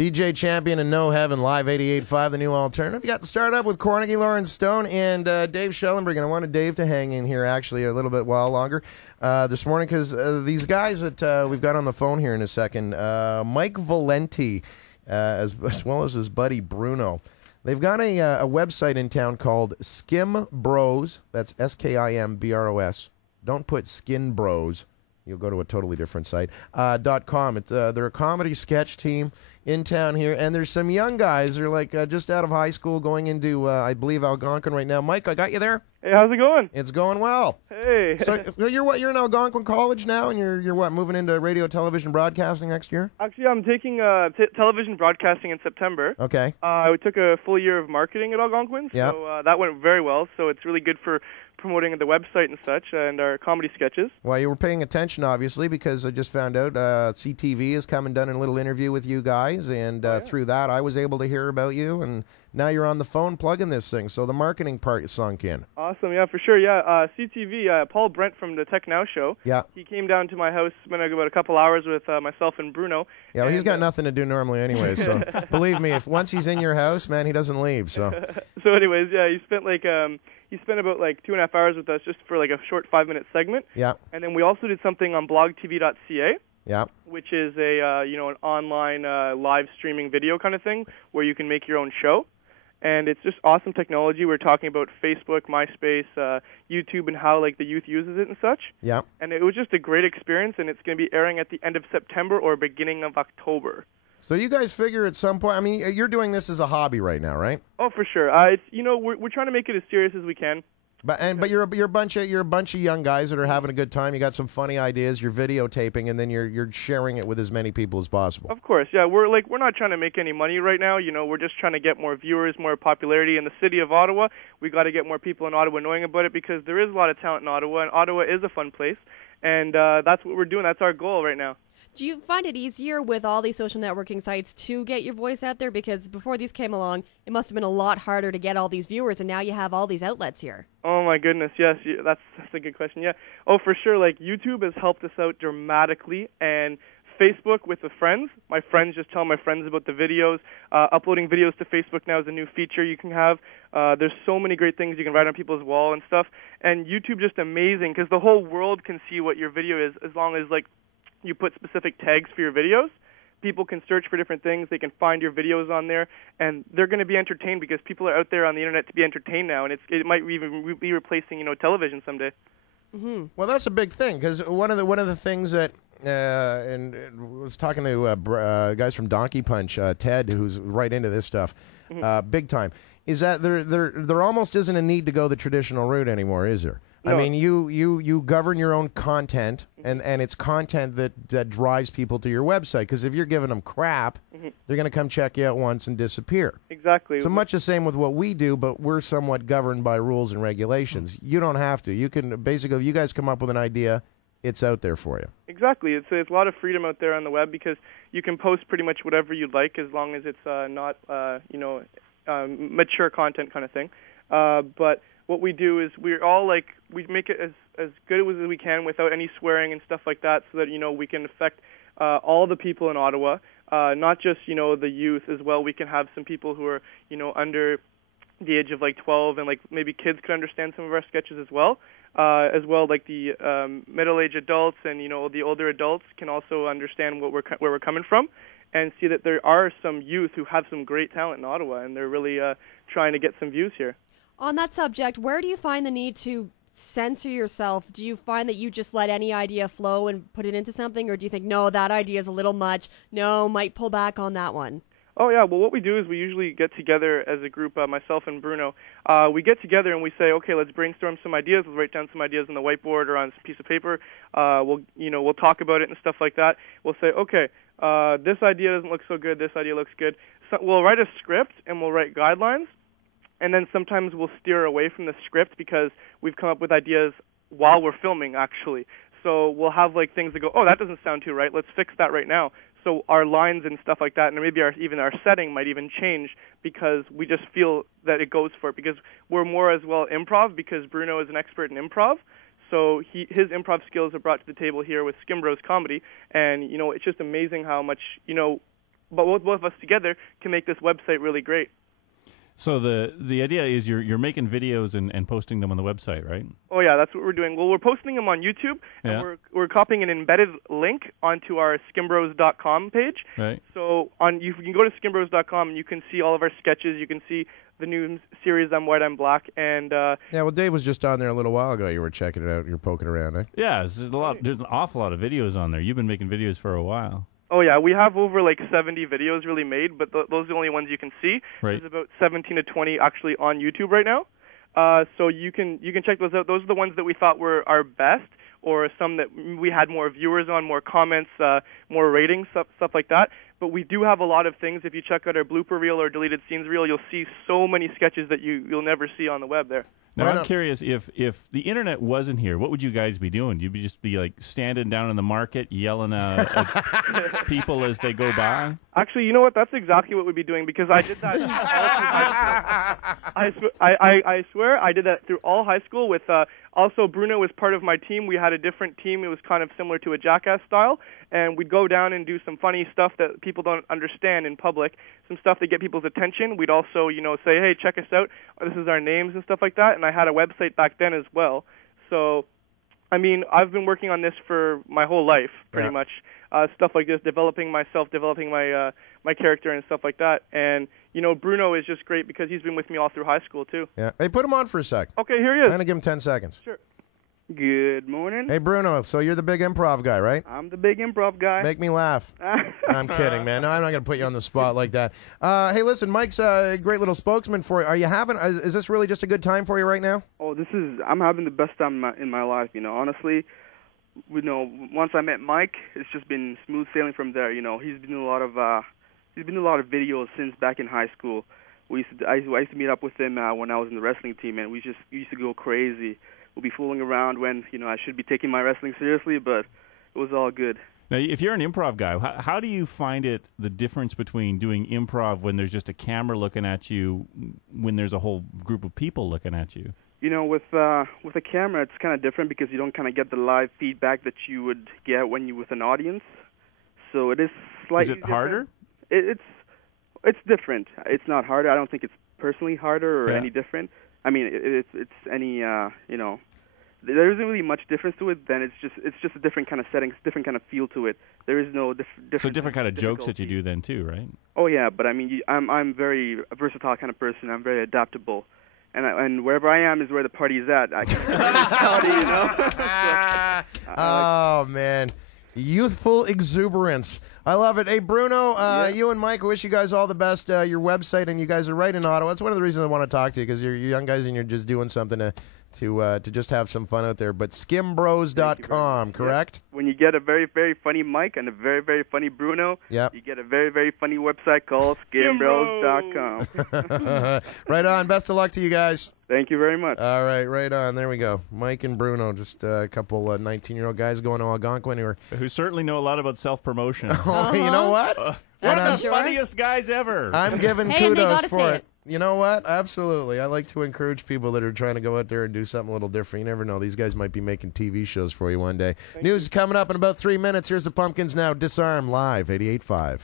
DJ Champion and No Heaven, Live 88.5, the new alternative. You got to start up with Carnegie Lawrence Stone and Dave Schellenberg, and I wanted Dave to hang in here actually a little bit while longer this morning because these guys that we've got on the phone here in a second, Mike Valenti, as well as his buddy Bruno, they've got a website in town called Skimbros. That's SKIMBROS. Don't put Skin Bros. You'll go to a totally different site. .com. They're a comedy sketch team in town here, and there's some young guys. They're like just out of high school going into, I believe, Algonquin right now. Mike, I got you there? Hey, how's it going? It's going well. Hey. So you're what? You're in Algonquin College now, and you're what? Moving into radio, television, broadcasting next year? Actually, I'm taking television broadcasting in September. Okay. I took a full year of marketing at Algonquin, Yep. so that went very well. So it's really good for promoting the website and such, and our comedy sketches. Well, you were paying attention, obviously, because I just found out CTV has come and done a little interview with you guys, and through that, I was able to hear about you, and now you're on the phone plugging this thing, so the marketing part sunk in. Awesome, yeah, for sure, yeah. CTV, Paul Brent from the Tech Now show, yeah, he came down to my house, spent about a couple hours with myself and Bruno. Yeah, well, he's got nothing to do normally anyway, so believe me, if once he's in your house, man, he doesn't leave, so. So anyways, yeah, he spent about 2.5 hours with us just for like a short 5-minute segment. Yeah. And then we also did something on blogtv.ca. Yeah. Which is an online live streaming video kind of thing where you can make your own show. And it's just awesome technology. We're talking about Facebook, MySpace, YouTube, and how the youth uses it and such. Yeah. And it was just a great experience, and it's going to be airing at the end of September or beginning of October. So you guys figure at some point, I mean, you're doing this as a hobby right now, right? Oh, for sure. It's we're trying to make it as serious as we can. But you're a bunch of young guys that are having a good time. You got some funny ideas. You're videotaping, and then you're sharing it with as many people as possible. Of course, yeah. We're not trying to make any money right now. We're just trying to get more viewers, more popularity in the city of Ottawa. We got to get more people in Ottawa knowing about it because there is a lot of talent in Ottawa, and Ottawa is a fun place. And that's what we're doing. That's our goal right now. Do you find it easier with all these social networking sites to get your voice out there? Because before these came along, it must have been a lot harder to get all these viewers, and now you have all these outlets here. Oh, my goodness, yes. That's a good question, yeah. Oh, for sure, YouTube has helped us out dramatically, and Facebook with the friends. My friends just tell my friends about the videos. Uploading videos to Facebook now is a new feature you can have. There's so many great things you can write on people's wall and stuff. And YouTube just amazing because the whole world can see what your video is as long as, you put specific tags for your videos. People can search for different things. They can find your videos on there, and they're going to be entertained because people are out there on the internet to be entertained now, and it might even be replacing television someday. Mm-hmm. Well, that's a big thing because one of the things that and I was talking to guys from Donkey Punch, Ted, who's right into this stuff, big time, is that there almost isn't a need to go the traditional route anymore, is there? No. I mean, you govern your own content, and it's content that drives people to your website. Because if you're giving them crap, they're going to come check you out once and disappear. Exactly. So much the same with what we do, but we're somewhat governed by rules and regulations. You don't have to. You can basically, if you guys come up with an idea, it's out there for you. Exactly. It's a lot of freedom out there on the web because you can post pretty much whatever you'd like as long as it's not mature content kind of thing. But what we do is we're all we make it as good as we can without any swearing and stuff like that so that, we can affect all the people in Ottawa, not just, the youth as well. We can have some people who are, under the age of 12 and maybe kids could understand some of our sketches as well the middle-aged adults and, the older adults can also understand where we're coming from and see that there are some youth who have some great talent in Ottawa and they're really trying to get some views here. On that subject, where do you find the need to censor yourself? Do you find that you just let any idea flow and put it into something, or do you think, no, that idea is a little much, no, might pull back on that one? Oh, yeah. Well, what we do is we usually get together as a group, myself and Bruno. We get together and we say, okay, let's brainstorm some ideas. Let's write down some ideas on the whiteboard or on a piece of paper. We'll talk about it and stuff like that. We'll say, okay, this idea doesn't look so good. This idea looks good. So we'll write a script and we'll write guidelines. And then sometimes we'll steer away from the script because we've come up with ideas while we're filming, actually. So we'll have things that go, oh, that doesn't sound too right. Let's fix that right now. So our lines and stuff like that, and maybe even our setting might even change because we just feel that it goes for it. Because we're more as well improv because Bruno is an expert in improv. So his improv skills are brought to the table here with Skimbros Comedy. And, it's just amazing how much, both of us together can make this website really great. So the idea is you're making videos and posting them on the website, right? Oh yeah, that's what we're doing. Well, we're posting them on YouTube, and we're copying an embedded link onto our skimbros.com page. Right. So you can go to skimbros.com and you can see all of our sketches. You can see the new series I'm White, I'm Black, and yeah. Well, Dave was just on there a little while ago. You were checking it out. You're poking around, eh? Yeah, there's an awful lot of videos on there. You've been making videos for a while. Oh yeah, we have over like 70 videos really made, but those are the only ones you can see. Right. There's about 17 to 20 actually on YouTube right now. So you can check those out. Those are the ones that we thought were our best, or some that we had more viewers on, more comments, more ratings, stuff like that. But we do have a lot of things. If you check out our blooper reel or deleted scenes reel, you'll see so many sketches that you'll never see on the web there. Now, I'm curious, if the internet wasn't here, what would you guys be doing? You'd just be like standing down in the market yelling at people as they go by? Actually, you know what? That's exactly what we'd be doing, because I did that all through high school. I swear I did that through all high school with also Bruno was part of my team. We had a different team. It was kind of similar to a Jackass style, and we'd go down and do some funny stuff that people don't understand in public, some stuff to get people's attention. We'd also, say, hey, check us out. This is our names and stuff like that. And I had a website back then as well. So, I mean, I've been working on this for my whole life, pretty much. Stuff like this, developing myself, developing my my character and stuff like that. And, Bruno is just great because he's been with me all through high school, too. Yeah. Hey, put him on for a sec. Okay, here he is. I'm going to give him 10 seconds. Sure. Good morning. Hey, Bruno, so you're the big improv guy, right? I'm the big improv guy. Make me laugh. I'm kidding, man. No, I'm not going to put you on the spot like that. Hey, listen, Mike's a great little spokesman for you. Are you having, is this really just a good time for you right now? Oh, I'm having the best time in my life, honestly. Once I met Mike, it's just been smooth sailing from there. He's been doing a lot of videos since back in high school. I used to meet up with him when I was in the wrestling team, and we used to go crazy. We'll be fooling around when I should be taking my wrestling seriously, but it was all good. Now, if you're an improv guy, how do you find it, the difference between doing improv when there's just a camera looking at you, when there's a whole group of people looking at you? With a camera, it's kind of different because you don't kind of get the live feedback that you would get when you're with an audience. So it is slightly different. Is it harder? It's different. It's not harder. I don't think it's personally harder or any different. I mean, it's any there isn't really much difference to it. Then it's just a different kind of settings, different kind of feel to it. There is no different. So different kind of jokes that you do then too, right? Oh yeah, but I mean, I'm very a versatile kind of person. I'm very adaptable. And wherever I am is where the party is at. I can party, Oh, man. Youthful exuberance. I love it. Hey, Bruno, you and Mike, I wish you guys all the best. Your website, and you guys are right in Ottawa. That's one of the reasons I want to talk to you, because you're young guys and you're just doing something to just have some fun out there. But skimbros.com, correct? When you get a very, very funny Mike and a very, very funny Bruno, you get a very, very funny website called skimbros.com. Right on. Best of luck to you guys. Thank you very much. All right, right on. There we go. Mike and Bruno, just a couple 19-year-old guys going to Algonquin who certainly know a lot about self-promotion. Oh, you know what? One of the funniest guys ever. I'm giving kudos for it. You know what? Absolutely. I like to encourage people that are trying to go out there and do something a little different. You never know. These guys might be making TV shows for you one day. News coming up in about 3 minutes. Here's the Pumpkins now. Disarm live, 88.5.